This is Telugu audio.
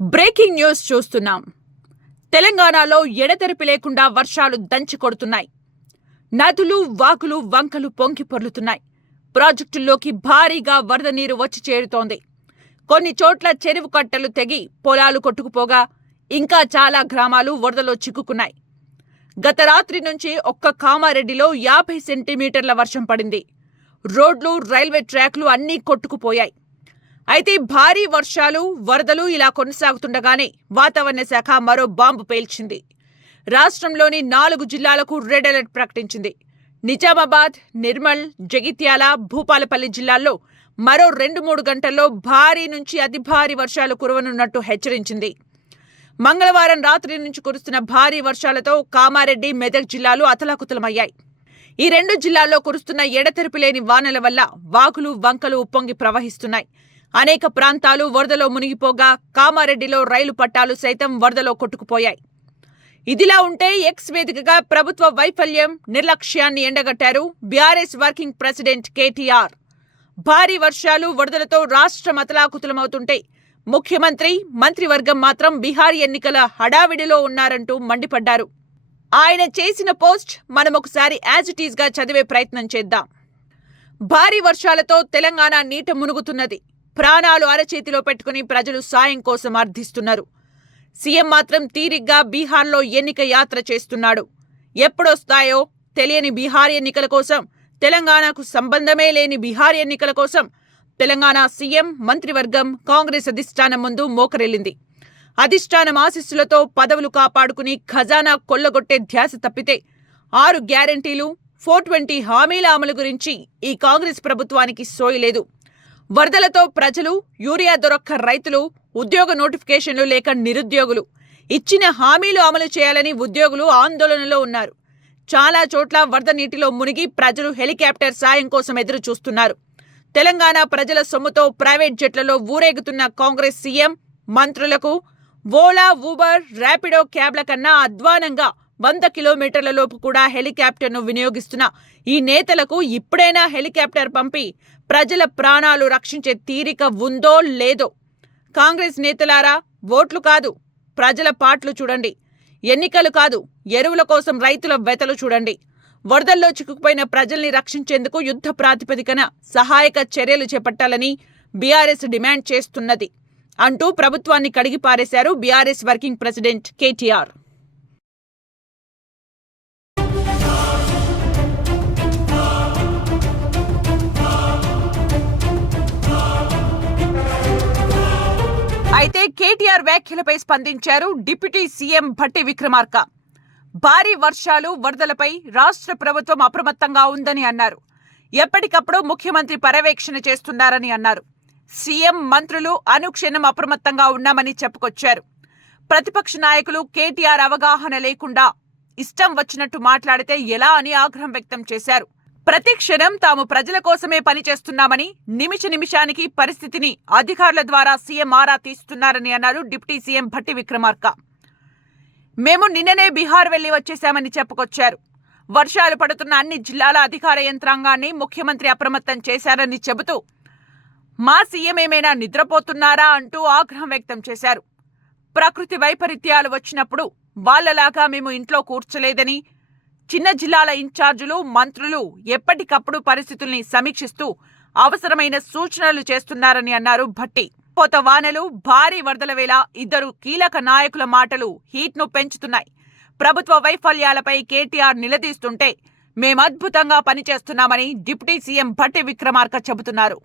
బ్రేకింగ్ న్యూస్ చూస్తున్నాం. తెలంగాణలో ఎడతెరిపి లేకుండా వర్షాలు దంచి కొడుతున్నాయి. నదులు, వాగులు, వంకలు పొంగి పొర్లుతున్నాయి. ప్రాజెక్టుల్లోకి భారీగా వరద నీరు వచ్చి చేరుతోంది. కొన్ని చోట్ల చెరువు కట్టలు తెగి పొలాలు కొట్టుకుపోగా ఇంకా చాలా గ్రామాలు వరదలో చిక్కుకున్నాయి. గత రాత్రి నుంచి ఒక్క కామారెడ్డిలో 50 సెంటీమీటర్ల వర్షం పడింది. రోడ్లు, రైల్వే ట్రాక్లు అన్నీ కొట్టుకుపోయాయి. అయితే భారీ వర్షాలు, వరదలు ఇలా కొనసాగుతుండగానే వాతావరణ శాఖ మరో బాంబు పేల్చింది. రాష్ట్రంలోని 4 జిల్లాలకు రెడ్ అలర్ట్ ప్రకటించింది. నిజామాబాద్, నిర్మల్, జగిత్యాల, భూపాలపల్లి జిల్లాల్లో మరో 2-3 గంటల్లో భారీ నుంచి అతి భారీ వర్షాలు కురవనున్నట్టు హెచ్చరించింది. మంగళవారం రాత్రి నుంచి కురుస్తున్న భారీ వర్షాలతో కామారెడ్డి, మెదక్ జిల్లాలు అతలాకుతలమయ్యాయి. ఈ 2 జిల్లాల్లో కురుస్తున్న ఎడతెరిపి లేని వానల వల్ల వాగులు, వంకలు ఉప్పొంగి ప్రవహిస్తున్నాయి. అనేక ప్రాంతాలు వరదలో మునిగిపోగా కామారెడ్డిలో రైలు పట్టాలు సైతం వరదలో కొట్టుకుపోయాయి. ఇదిలా ఉంటే ఎక్స్ వేదికగా ప్రభుత్వ వైఫల్యం, నిర్లక్ష్యాన్ని ఎండగట్టారు బీఆర్ఎస్ వర్కింగ్ ప్రెసిడెంట్ కేటీఆర్. భారీ వర్షాలు, వరదలతో రాష్ట్రం అతలాకుతలమవుతుంటే ముఖ్యమంత్రి, మంత్రివర్గం మాత్రం బీహార్ ఎన్నికల హడావిడిలో ఉన్నారంటూ మండిపడ్డారు. ఆయన చేసిన పోస్ట్ మనమొకసారి యాజ్ ఇట్ ఈజ్ గా చదివే ప్రయత్నం చేద్దాం. భారీ వర్షాలతో తెలంగాణ నీట మునుగుతున్నది. ప్రాణాలు అరచేతిలో పెట్టుకుని ప్రజలు సాయం కోసం అర్థిస్తున్నారు. సీఎం మాత్రం తీరిగ్గా బీహార్లో ఎన్నిక యాత్ర చేస్తున్నాడు. ఎప్పుడొస్తాయో తెలియని బీహార్ ఎన్నికల కోసం, తెలంగాణకు సంబంధమే లేని బీహార్ ఎన్నికల కోసం తెలంగాణ సీఎం, మంత్రివర్గం కాంగ్రెస్ అధిష్టానం ముందు మోకరెళ్లింది. అధిష్టానం ఆశీస్సులతో పదవులు కాపాడుకుని ఖజానా కొల్లగొట్టే ధ్యాస తప్పితే 6 గ్యారంటీలు, 420 హామీల అమలు గురించి ఈ కాంగ్రెస్ ప్రభుత్వానికి సోయలేదు. వరదలతో ప్రజలు, యూరియా దొరక్క రైతులు, ఉద్యోగ నోటిఫికేషన్లు లేక నిరుద్యోగులు, ఇచ్చిన హామీలు అమలు చేయాలని ఉద్యోగులు ఆందోళనలో ఉన్నారు. చాలా చోట్ల వరద నీటిలో మునిగి ప్రజలు హెలికాప్టర్ సాయం కోసం ఎదురు చూస్తున్నారు. తెలంగాణ ప్రజల సొమ్ముతో ప్రైవేట్ జెట్లలో ఊరేగుతున్న కాంగ్రెస్ సీఎం, మంత్రులకు ఓలా, ఊబర్, ర్యాపిడో క్యాబ్ల కన్నా అధ్వానంగా 100 కిలోమీటర్ల లోపు కూడా హెలికాప్టర్ను వినియోగిస్తున్న ఈ నేతలకు ఇప్పుడైనా హెలికాప్టర్ పంపి ప్రజల ప్రాణాలు రక్షించే తీరిక ఉందో లేదో. కాంగ్రెస్ నేతలారా, ఓట్లు కాదు, ప్రజల పాట్లు చూడండి. ఎన్నికలు కాదు, ఎరువుల కోసం రైతుల వెతలు చూడండి. వరదల్లో చిక్కుకుపోయిన ప్రజల్ని రక్షించేందుకు యుద్ధ ప్రాతిపదికన సహాయక చర్యలు చేపట్టాలని బీఆర్ఎస్ డిమాండ్ చేస్తున్నది అంటూ ప్రభుత్వాన్ని కడిగిపారేశారు బీఆర్ఎస్ వర్కింగ్ ప్రెసిడెంట్ కేటీఆర్. అయితే కేటీఆర్ వ్యాఖ్యలపై స్పందించారు డిప్యూటీ సీఎం భట్టి విక్రమార్క. భారీ వర్షాలు, వరదలపై రాష్ట్ర ప్రభుత్వం అప్రమత్తంగా ఉందని అన్నారు. ఎప్పటికప్పుడు ముఖ్యమంత్రి పర్యవేక్షణ చేస్తున్నారని అన్నారు. సీఎం, మంత్రులు అనుక్షణం అప్రమత్తంగా ఉన్నామని చెప్పుకొచ్చారు. ప్రతిపక్ష నాయకులు కేటీఆర్ అవగాహన లేకుండా ఇష్టం వచ్చినట్టు మాట్లాడితే ఎలా అని ఆగ్రహం వ్యక్తం చేశారు. ప్రతి క్షణం తాము ప్రజల కోసమే పనిచేస్తున్నామని, నిమిషానికి పరిస్థితిని అధికారుల ద్వారా సీఎం ఆరా తీస్తున్నారని అన్నారు డిప్యూటీ సీఎం భట్టి విక్రమార్క. మేము నిన్ననే బీహార్ వెళ్లి వచ్చేశామని చెప్పుకొచ్చారు. వర్షాలు పడుతున్న అన్ని జిల్లాల అధికార యంత్రాంగాన్ని ముఖ్యమంత్రి అప్రమత్తం చేశారని చెబుతూ మా సీఎం ఏమైనా నిద్రపోతున్నారా అంటూ ఆగ్రహం వ్యక్తం చేశారు. ప్రకృతి వైపరీత్యాలు వచ్చినప్పుడు వాళ్లలాగా మేము ఇంట్లో కూర్చోలేదని, చిన్న జిల్లాల ఇన్ఛార్జీలు, మంత్రులు ఎప్పటికప్పుడు పరిస్థితుల్ని సమీక్షిస్తూ అవసరమైన సూచనలు చేస్తున్నారని అన్నారు భట్టి. పోత వానలు, భారీ వరదల వేళ 2 కీలక నాయకుల మాటలు హీట్ను పెంచుతున్నాయి. ప్రభుత్వ వైఫల్యాలపై కేటీఆర్ నిలదీస్తుంటే మేమద్భుతంగా పనిచేస్తున్నామని డిప్యూటీ సీఎం భట్టి విక్రమార్క చెబుతున్నారు.